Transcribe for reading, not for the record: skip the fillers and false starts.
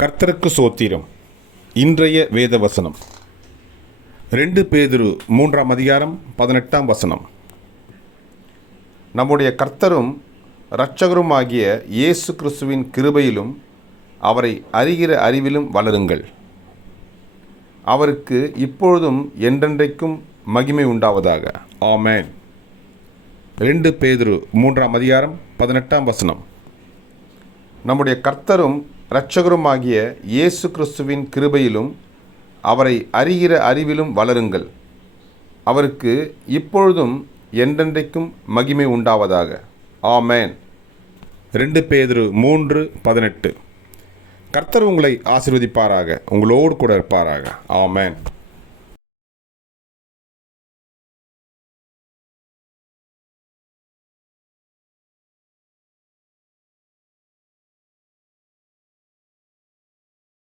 கர்த்தருக்கு சோத்திரம். இன்றைய வேத வசனம் 2 பேதுரு 3ஆம் அதிகாரம் 18ஆம் வசனம். நம்முடைய கர்த்தரும் இரட்சகருமாகிய இயேசு கிறிஸ்துவின் கிருபையிலும் அவரை அறிகிற அறிவிலும் வளருங்கள். அவருக்கு இப்பொழுதும் என்றென்றைக்கும் மகிமை உண்டாவதாக. ஆமென். 2 பேதுரு 3ஆம் அதிகாரம் 18ஆம் வசனம். நம்முடைய கர்த்தரும் இரட்சகருமாகிய இயேசு கிறிஸ்துவின் கிருபையிலும் அவரை அறிகிற அறிவிலும் வளருங்கள். அவருக்கு இப்பொழுதும் என்றென்றைக்கும் மகிமை உண்டாவதாக. ஆமென். 2 பேதுரு 3:18. கர்த்தர் உங்களை ஆசீர்வதிப்பாராக, உங்களோடு கூட இருப்பாராக. ஆமென்.